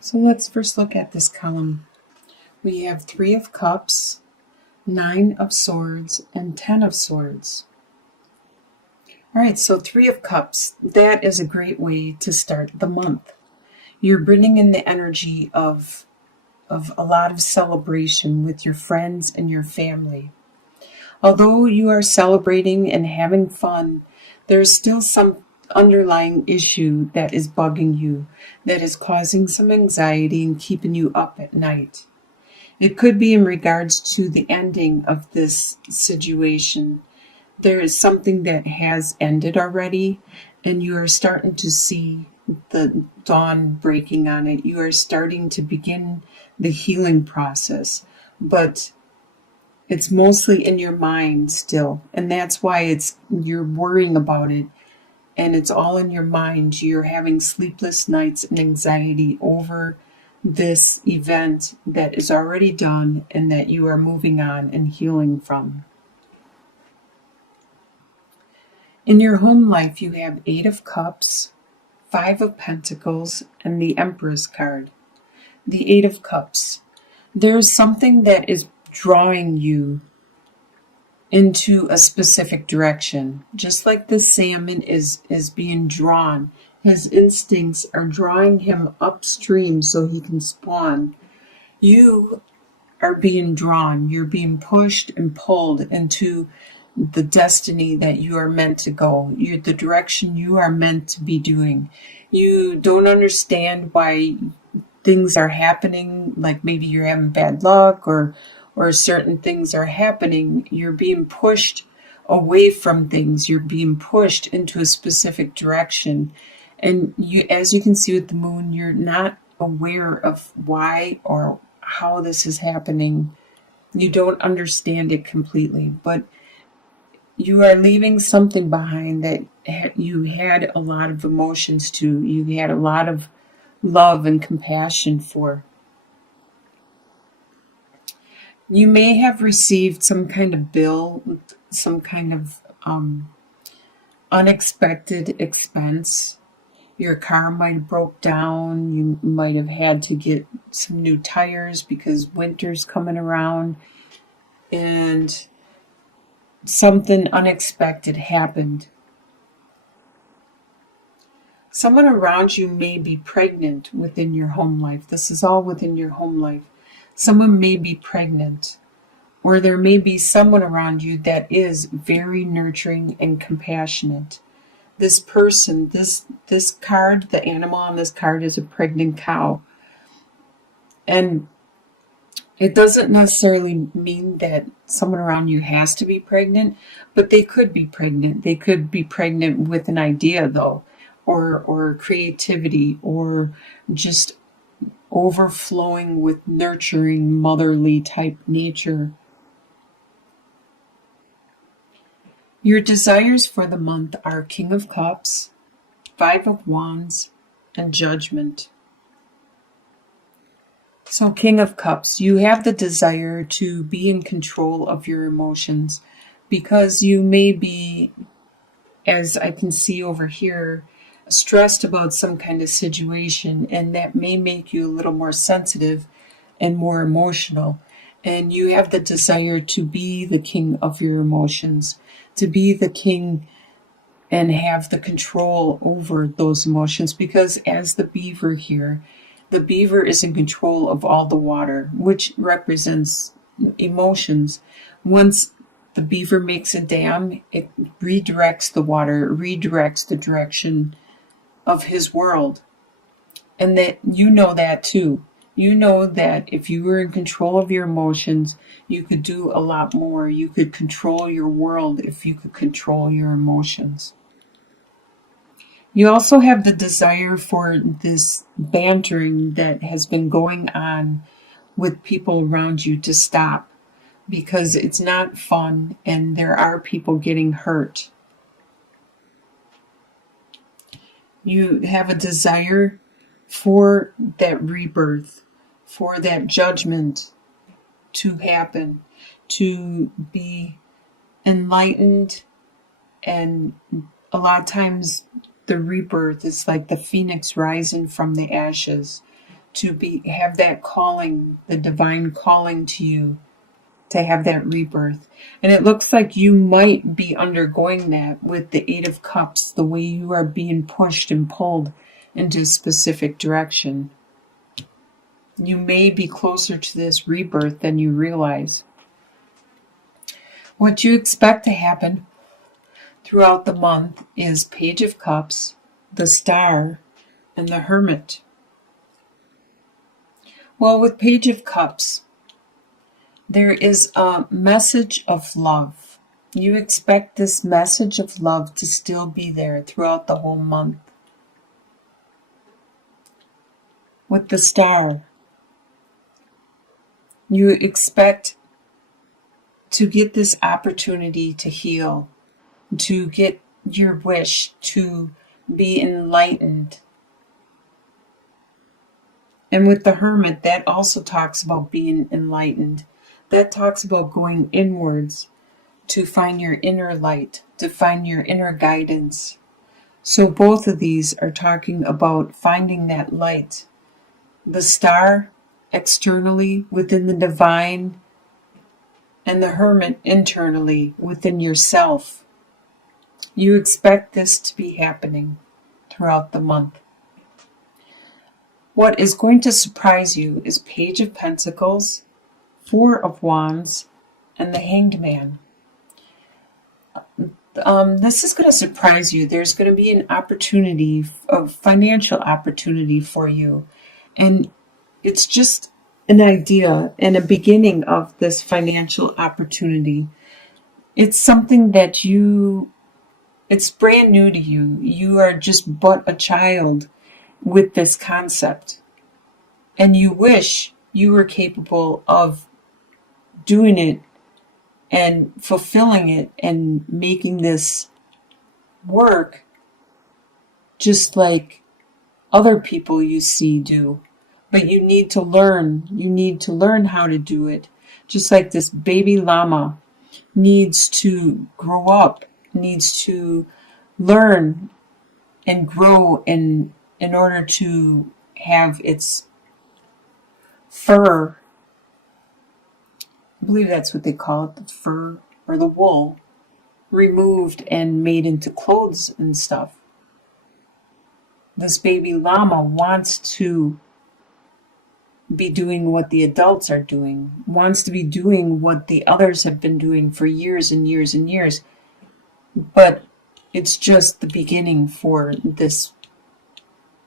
So let's first look at this column. We have 3 of Cups, 9 of Swords, and 10 of Swords. All right, so 3 of Cups, that is a great way to start the month. You're bringing in the energy of a lot of celebration with your friends and your family. Although you are celebrating and having fun, there's still some underlying issue that is bugging you, that is causing some anxiety and keeping you up at night. It could be in regards to the ending of this situation. There is something that has ended already, and you are starting to see the dawn breaking on it. You are starting to begin the healing process, but it's mostly in your mind still, and that's why you're worrying about it, and it's all in your mind. You're having sleepless nights and anxiety over this event that is already done and that you are moving on and healing from. In your home life, you have 8 of Cups, 5 of Pentacles, and the Empress card. The 8 of Cups. There's something that is drawing you into a specific direction. Just like the salmon is being drawn. His instincts are drawing him upstream so he can spawn. You are being drawn. You're being pushed and pulled into the destiny that you are meant to go. The direction you are meant to be doing. You don't understand why things are happening, like maybe you're having bad luck or certain things are happening. You're being pushed away from things. You're being pushed into a specific direction. And as you can see with the moon, you're not aware of why or how this is happening. You don't understand it completely, but you are leaving something behind that you had a lot of emotions to. You had a lot of love and compassion for. You may have received some kind of bill, some kind of unexpected expense. Your car might have broke down. You might have had to get some new tires because winter's coming around. And something unexpected happened. Someone around you may be pregnant within your home life. This is all within your home life. Someone may be pregnant, or there may be someone around you that is very nurturing and compassionate. This person, this card, the animal on this card is a pregnant cow. And it doesn't necessarily mean that someone around you has to be pregnant, but they could be pregnant. They could be pregnant with an idea, though, or creativity, or just overflowing with nurturing, motherly type nature. Your desires for the month are King of Cups, 5 of Wands, and Judgment. So King of Cups, you have the desire to be in control of your emotions because you may be, as I can see over here, stressed about some kind of situation, and that may make you a little more sensitive and more emotional. And you have the desire to be the king of your emotions, to be the king and have the control over those emotions, because as the beaver here, the beaver is in control of all the water, which represents emotions. Once the beaver makes a dam, it redirects the water, it redirects the direction of his world. And that you know that too. You know that if you were in control of your emotions, you could do a lot more. You could control your world if you could control your emotions. You also have the desire for this bantering that has been going on with people around you to stop, because it's not fun and there are people getting hurt. You have a desire for that rebirth, for that judgment to happen, to be enlightened. And a lot of times the rebirth is like the phoenix rising from the ashes. have that calling, the divine calling to you, to have that rebirth. And it looks like you might be undergoing that with the Eight of Cups, the way you are being pushed and pulled into a specific direction. You may be closer to this rebirth than you realize. What you expect to happen throughout the month is Page of Cups, the Star, and the Hermit. Well, with Page of Cups, there is a message of love. You expect this message of love to still be there throughout the whole month. With the Star, you expect to get this opportunity to heal, to get your wish to be enlightened. And with the Hermit, that also talks about being enlightened. That talks about going inwards to find your inner light, to find your inner guidance. So both of these are talking about finding that light. The Star externally within the divine, and the Hermit internally within yourself. You expect this to be happening throughout the month. What is going to surprise you is Page of Pentacles, Four of Wands, and the Hanged Man. This is going to surprise you. There's going to be an opportunity, a financial opportunity for you. And it's just an idea and a beginning of this financial opportunity. It's something that it's brand new to you. You are just but a child with this concept. And you wish you were capable of doing it and fulfilling it and making this work just like other people you see do. But you need to learn. You need to learn how to do it. Just like this baby llama needs to grow up, needs to learn and grow in order to have its fur, I believe that's what they call it, the fur or the wool, removed and made into clothes and stuff. This baby llama wants to be doing what the adults are doing, wants to be doing what the others have been doing for years and years and years. But it's just the beginning for this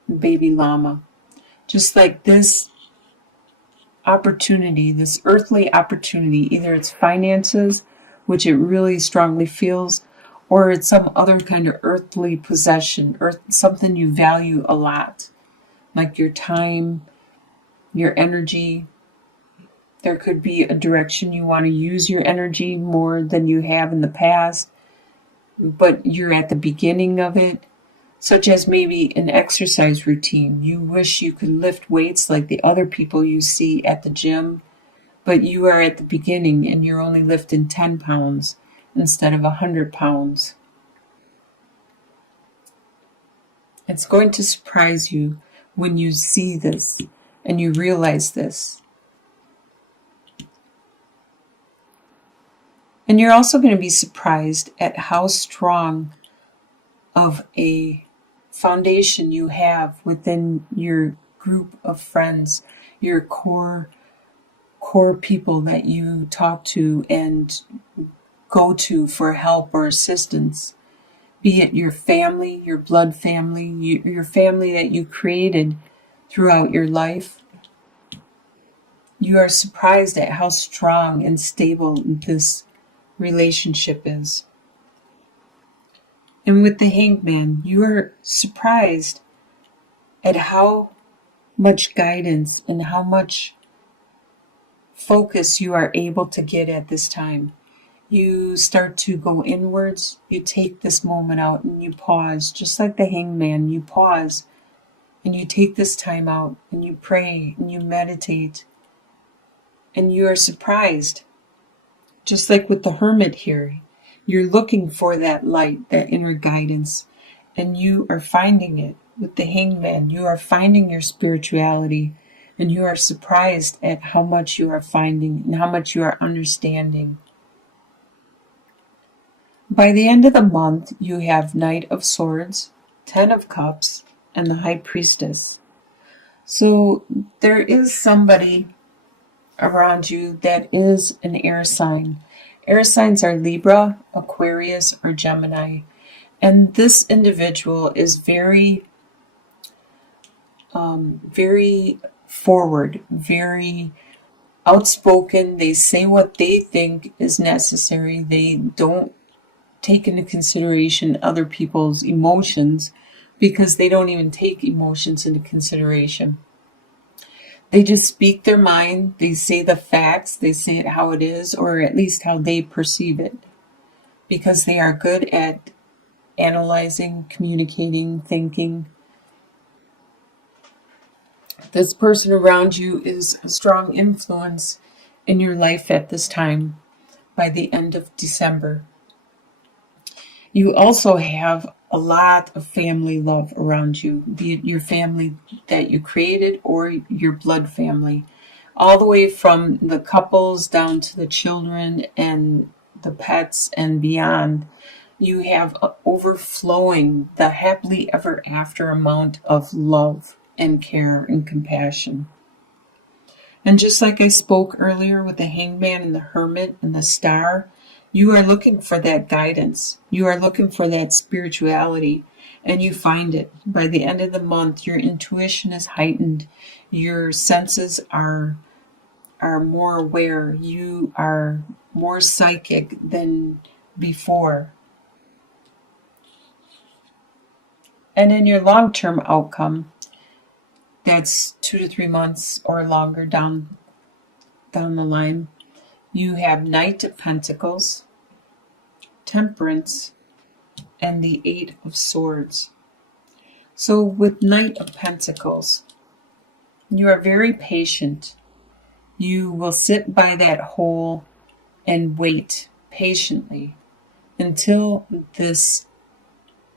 baby llama. Just like this opportunity, this earthly opportunity, either it's finances, which it really strongly feels, or it's some other kind of earthly possession, or something you value a lot, like your time, your energy. There could be a direction you want to use your energy more than you have in the past, but you're at the beginning of it, such as maybe an exercise routine. You wish you could lift weights like the other people you see at the gym, but you are at the beginning and you're only lifting 10 pounds instead of 100 pounds. It's going to surprise you when you see this and you realize this. And you're also going to be surprised at how strong of a foundation you have within your group of friends, your core people that you talk to and go to for help or assistance. Be it your family, your blood family, your family that you created throughout your life. You are surprised at how strong and stable this relationship is. And with the Hanged Man, you are surprised at how much guidance and how much focus you are able to get at this time. You start to go inwards. You take this moment out and you pause, just like the Hanged Man. You pause and you take this time out and you pray and you meditate. And you are surprised, just like with the Hermit here. You're looking for that light, that inner guidance, and you are finding it. With the Hanged Man, you are finding your spirituality. And you are surprised at how much you are finding and how much you are understanding. By the end of the month, you have Knight of Swords, Ten of Cups, and the High Priestess. So there is somebody around you that is an air sign. Air signs are Libra, Aquarius, or Gemini. And this individual is very forward, very outspoken. They say what they think is necessary. They don't take into consideration other people's emotions because they don't even take emotions into consideration. They just speak their mind. They say the facts. They say it how it is, or at least how they perceive it, because they are good at analyzing, communicating, thinking. This person around you is a strong influence in your life at this time by the end of December. You also have a lot of family love around you, be it your family that you created or your blood family, all the way from the couples down to the children and the pets and beyond. You have overflowing, the happily ever after amount of love and care and compassion. And just like I spoke earlier with the Hangman and the Hermit and the Star, you are looking for that guidance. You are looking for that spirituality, and you find it. By the end of the month, your intuition is heightened. Your senses are more aware. You are more psychic than before. And in your long-term outcome, that's 2 to 3 months or longer down the line, you have Knight of Pentacles, Temperance, and the Eight of Swords. So with Knight of Pentacles, you are very patient. You will sit by that hole and wait patiently until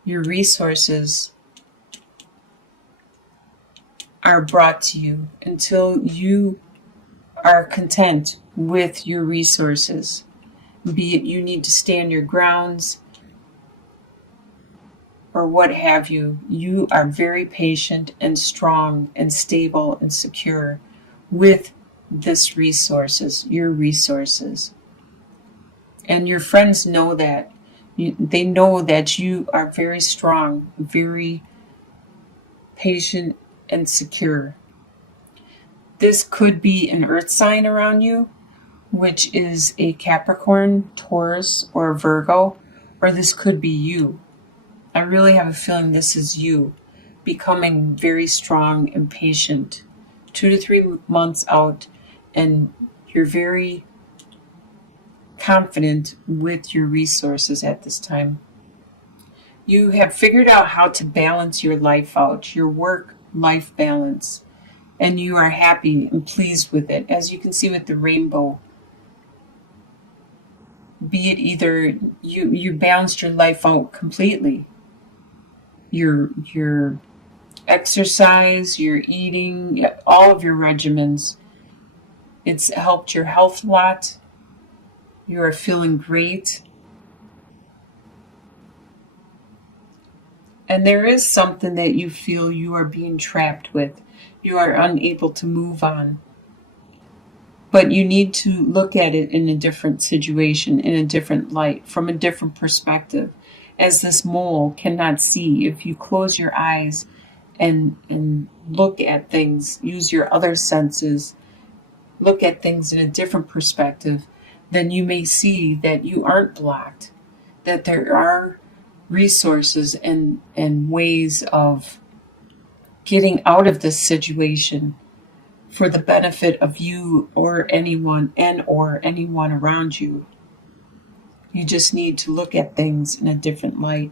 your resources are brought to you, until you are content with your resources. Be it you need to stand your grounds or what have you. You are very patient and strong and stable and secure with this resources, your resources. And your friends know that. They know that you are very strong, very patient and secure. This could be an earth sign around you, which is a Capricorn, Taurus, or a Virgo, or this could be you. I really have a feeling this is you becoming very strong and patient 2 to 3 months out, and you're very confident with your resources at this time. You have figured out how to balance your life out, your work-life balance, and you are happy and pleased with it. As you can see with the rainbow, be it either you balanced your life out completely, your exercise, your eating, all of your regimens. It's helped your health a lot. You are feeling great. And there is something that you feel you are being trapped with. You are unable to move on. But you need to look at it in a different situation, in a different light, from a different perspective. As this mole cannot see, if you close your eyes and look at things, use your other senses, look at things in a different perspective, then you may see that you aren't blocked, that there are resources and ways of getting out of this situation for the benefit of you or anyone around you. You just need to look at things in a different light.